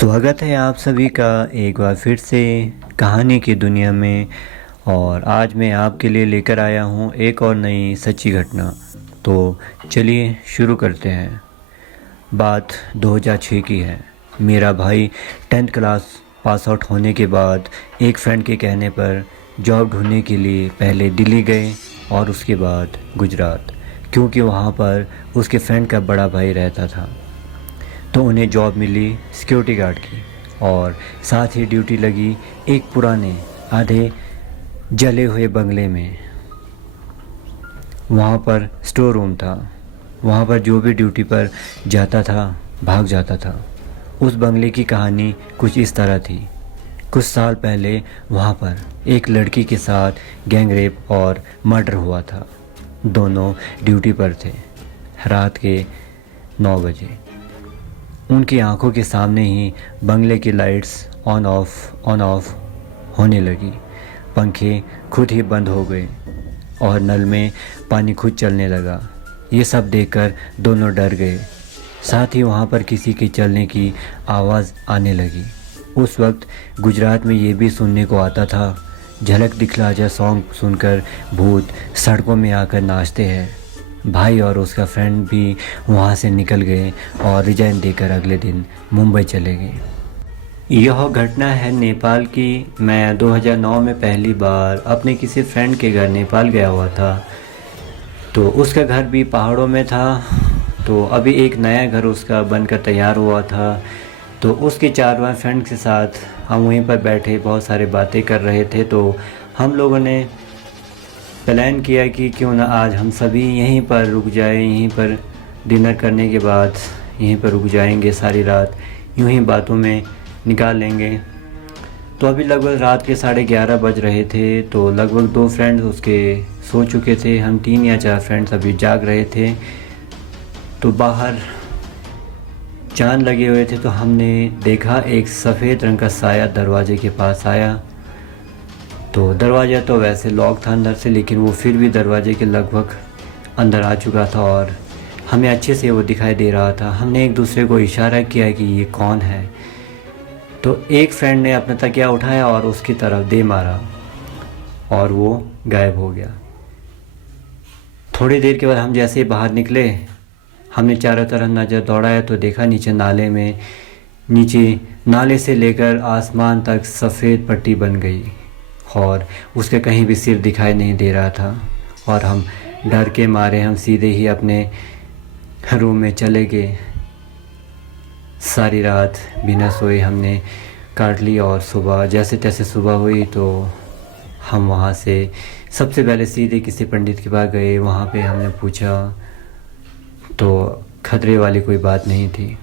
स्वागत है आप सभी का एक बार फिर से कहानी की दुनिया में। और आज मैं आपके लिए लेकर आया हूँ एक और नई सच्ची घटना। तो चलिए शुरू करते हैं। बात 2006 की है। मेरा भाई 10th क्लास पास आउट होने के बाद एक फ्रेंड के कहने पर जॉब ढूंढने के लिए पहले दिल्ली गए और उसके बाद गुजरात, क्योंकि वहाँ पर उसके फ्रेंड का बड़ा भाई रहता था। तो उन्हें जॉब मिली सिक्योरिटी गार्ड की, और साथ ही ड्यूटी लगी एक पुराने आधे जले हुए बंगले में। वहाँ पर स्टोर रूम था। वहाँ पर जो भी ड्यूटी पर जाता था भाग जाता था। उस बंगले की कहानी कुछ इस तरह थी। कुछ साल पहले वहाँ पर एक लड़की के साथ गैंग रेप और मर्डर हुआ था। दोनों ड्यूटी पर थे। रात के 9 बजे उनकी आंखों के सामने ही बंगले की लाइट्स ऑन ऑफ होने लगी। पंखे खुद ही बंद हो गए और नल में पानी खुद चलने लगा। ये सब देखकर दोनों डर गए। साथ ही वहाँ पर किसी के चलने की आवाज़ आने लगी। उस वक्त गुजरात में ये भी सुनने को आता था, झलक दिखला जा सॉन्ग सुनकर भूत सड़कों में आकर नाचते हैं। भाई और उसका फ्रेंड भी वहाँ से निकल गए और रिजाइन देकर अगले दिन मुंबई चले गए। यह घटना है नेपाल की। मैं 2009 में पहली बार अपने किसी फ्रेंड के घर नेपाल गया हुआ था। तो उसका घर भी पहाड़ों में था। तो अभी एक नया घर उसका बनकर तैयार हुआ था। तो उसके 4 फ्रेंड के साथ हम वहीं पर बैठे बहुत सारे बातें कर रहे थे। तो हम लोगों ने प्लान किया कि क्यों ना आज हम सभी यहीं पर रुक जाए, यहीं पर डिनर करने के बाद यहीं पर रुक जाएंगे, सारी रात यूं ही बातों में निकाल लेंगे। तो अभी लगभग रात के 11:30 बज रहे थे। तो लगभग 2 फ्रेंड्स उसके सो चुके थे। हम 3 या 4 फ्रेंड्स अभी जाग रहे थे। तो बाहर चांद लगे हुए थे। तो हमने देखा एक सफ़ेद रंग का साया दरवाजे के पास आया। तो दरवाज़ा तो वैसे लॉक था अंदर से, लेकिन वो फिर भी दरवाजे के लगभग अंदर आ चुका था और हमें अच्छे से वो दिखाई दे रहा था। हमने एक दूसरे को इशारा किया कि ये कौन है। तो एक फ्रेंड ने अपना तकिया उठाया और उसकी तरफ दे मारा और वो गायब हो गया। थोड़ी देर के बाद हम जैसे ही बाहर निकले, हमने चारों तरफ नज़र दौड़ाया तो देखा नीचे नाले से लेकर आसमान तक सफ़ेद पट्टी बन गई और उसके कहीं भी सिर दिखाई नहीं दे रहा था। और हम डर के मारे हम सीधे ही अपने रूम में चले गए। सारी रात बिना सोए हमने काट ली और सुबह जैसे तैसे सुबह हुई तो हम वहाँ से सबसे पहले सीधे किसी पंडित के पास गए। वहाँ पे हमने पूछा तो खतरे वाली कोई बात नहीं थी।